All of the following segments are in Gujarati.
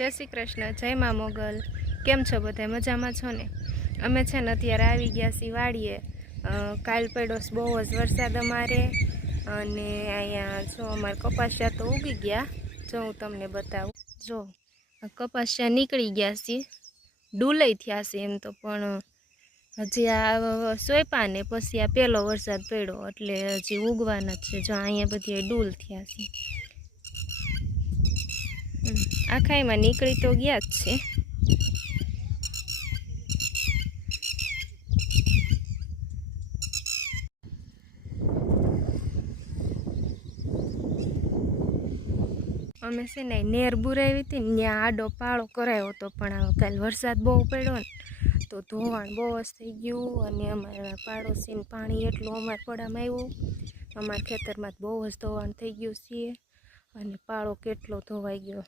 જય શ્રી કૃષ્ણ, જય મા મોગલ. કેમ છો બધા? મજામાં છો ને? અમે છે ને અત્યારે આવી ગયા છીએ વાડીએ. કાલ પડ્યો બહુ જ વરસાદ અમારે. અને અહીંયા જો અમારે કપાસિયા તો ઉગી ગયા. જો હું તમને બતાવું. જો કપાસિયા નીકળી ગયા છે. ડૂલઈ થયા છે એમ તો, પણ હજી આ સોયપા ને પછી આ પહેલો વરસાદ પડ્યો, એટલે હજી ઉગવાના જ છે. જો અહીંયા બધી ડૂલ થયા છે. આખા એમાં નીકળી તો ગયા જ છે. અમે છે ને નેર બુરાવી હતી ને ત્યાં આડો પાળો કરાયો હતો, પણ આ કાલ વરસાદ બહુ પડ્યો ને, તો ધોવાણ બહુ જ થઈ ગયું અને અમારા પાડોશીને પાણી એટલું અમારા પડામાં આવ્યું. અમારા ખેતરમાં બહુ જ ધોવાણ થઈ ગયું છે અને પાળો કેટલો ધોવાઈ ગયો.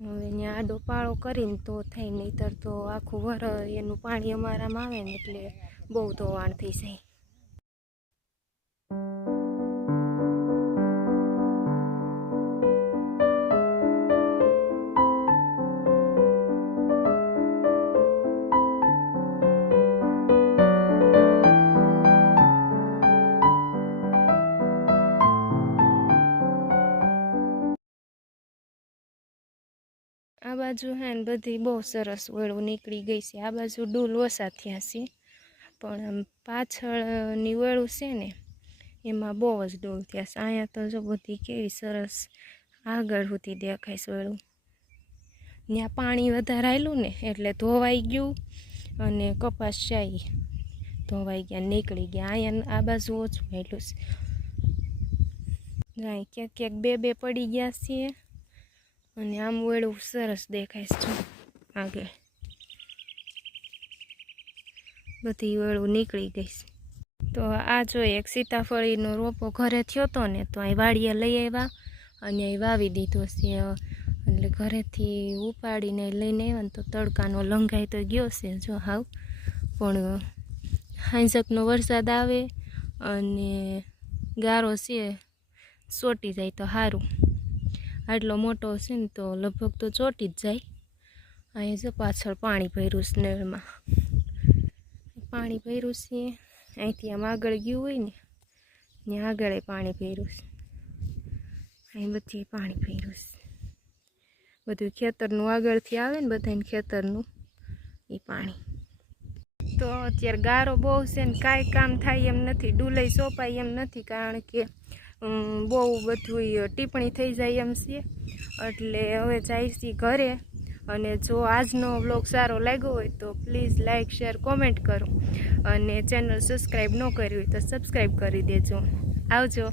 હવે ત્યાં આડો પાળો કરીને તો થાય, નહીતર તો આખું વર એનું પાણી અમારામાં આવે ને એટલે બહુ ધોવાણ થઈ જાય. આ બાજુ હે ને બધી બહુ સરસ વળું નીકળી ગઈ છે. આ બાજુ ડૂલ ઓછા થયા છે. પણ આમ પાછળની વળું છે ને, એમાં બહુ જ ડૂલ થયા છે. અહીંયા તો જો બધી કેવી સરસ આગળ સુધી દેખાય છે વેળું. ત્યાં પાણી વધારે આવેલું ને એટલે ધોવાઈ ગયું અને કપાસ ચાઈ ધોવાઈ ગયા, નીકળી ગયા. અહીંયા આ બાજુ ઓછું આવેલું છે. ક્યાંક ક્યાંક બે બે પડી ગયા છીએ અને આમ વેળું સરસ દેખાય છે. આગળ બધી વેળું નીકળી ગઈ છે. તો આ જો એક સીતાફળીનો રોપો ઘરે થયો હતો ને તો અહીં વાડીએ લઈ આવ્યા અને અહીં વાવી દીધો છે. એટલે ઘરેથી ઉપાડીને લઈને આવ્યા ને તો તડકાનો લંઘાઈ તો ગયો છે જો હાવ. પણ હાંસકનો વરસાદ આવે અને ગારો છે, સોટી જાય તો સારું આટલો મોટો છે ને તો લગભગ તો ચોટી જ જાય. અહીં જો પાછળ પાણી ભર્યું છે નળમાં. પાણી ભર્યું છે. અહીંથી આમ આગળ ગયું હોય ને, ત્યાં આગળ પાણી ભર્યું છે. અહીં બધી પાણી ભર્યું છે. બધું ખેતરનું આગળથી આવે ને બધાને ખેતરનું, એ પાણી. તો અત્યારે ગારો બહુ છે ને, કાંઈ કામ થાય એમ નથી, ડુલાઈ સોંપાય એમ નથી કારણ કે બહુ બધું ટિપ્પણી થઈ જાય એમ છે. એટલે હવે જાય છીએ ઘરે. અને જો આજનો વ્લોગ સારો લાગ્યો હોય તો પ્લીઝ લાઇક શેર, કોમેન્ટ કરો. અને ચેનલ સબસ્ક્રાઈબ ન કરી હોય તો સબસ્ક્રાઈબ કરી દેજો. આવજો.